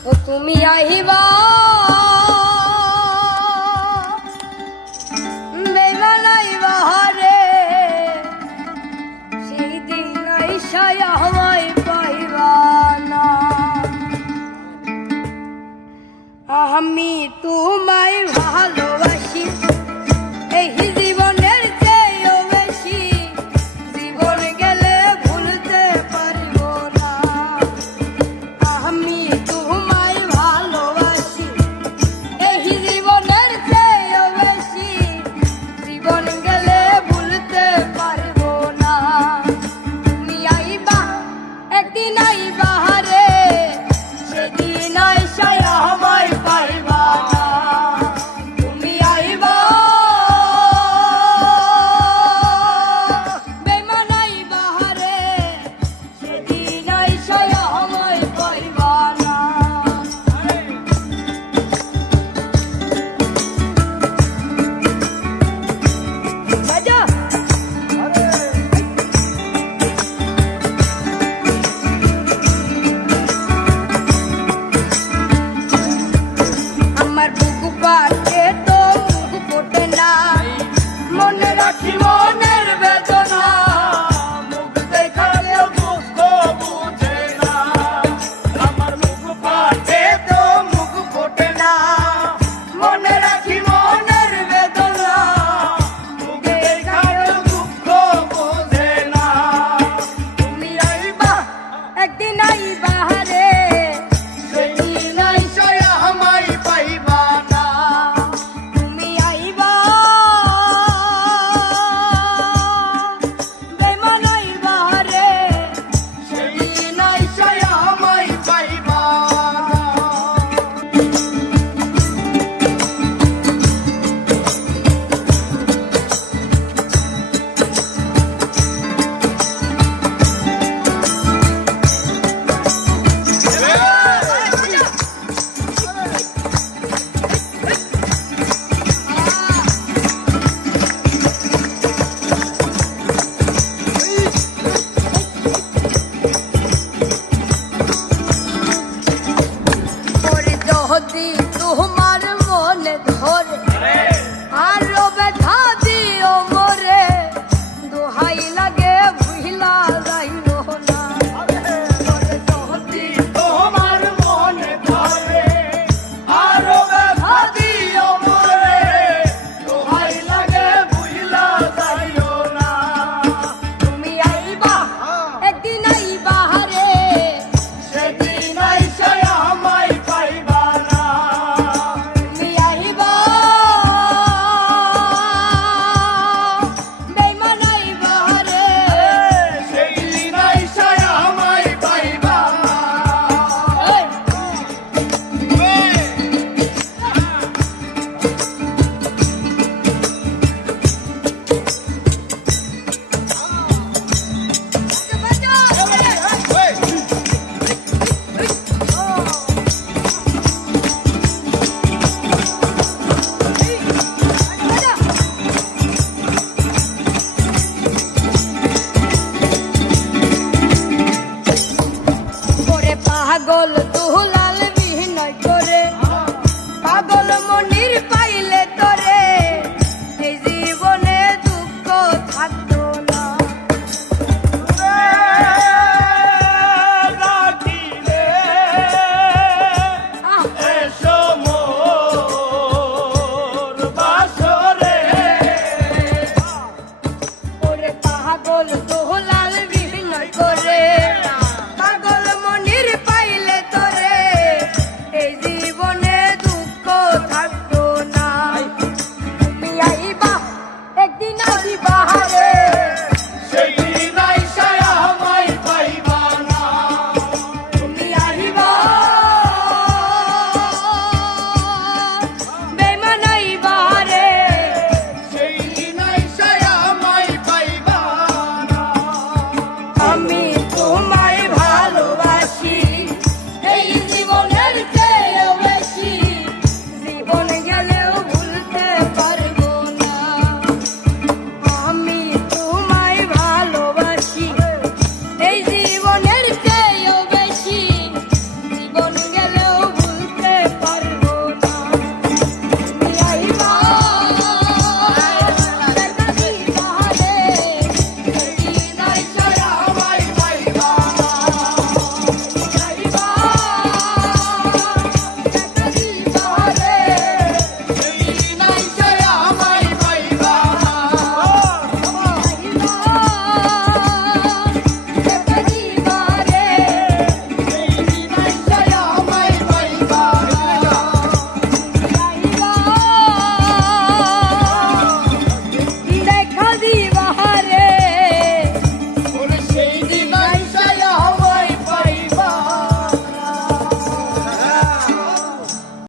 ও তুমি আহিবা বেমান আইবা রে সেই দিন আইসায় আমায় পাইবা না আমি তোমায় ভালোবাসি এই জীবনের চেয়েও বেশি জীবন গেলে ভুলতে পারবো না আমি তোমায় ভালোবাসি এই জীবনের চেয়েও বেশি জীবন গেলে ভুলতে পারবো না তুমি আইবা একদিন আইবা রে সেদিন আইসায় আমায় পাইবা না তুমি আইবা বেমান আইবা রে সেদিন আইসায় আমায় পাইবা না বাজা আমার বুকু পাটে তো মুখ ফোটে না মনে রাখি মনের বেদনা মুখ দেখালেও দুঃখ বুঝে না আমার মুখ পাটে তো মুখ ফোটে না মনে রাখি মনের বেদনা মুখ দেখালেও দুঃখ বুঝে না তুমি আইবা একদিন আইবা রে সেদিন আইসায় আমায় পাইবা না তুমি আইবা বেমান আইবা রে সেদিন আইসায় আমায় পাইবা না ওরে যদি তোমার মনে ধরে আরো ব্যথা দিও মোরে দোহাই লাগে ভুইলা যাইও না ওরে যদি তোমার মনে ধরে আরো ব্যথা দিও মোরে দোহাই লাগে ভুইলা যাইও না তুমি আইবা একদিন আইবা রে সেদিন আইসায় আমায় পাইবা না তুমি আইবা বেমান আইবা রে সেদিন আইসায় আমায় পাইবা না ওরে পাগল তুলা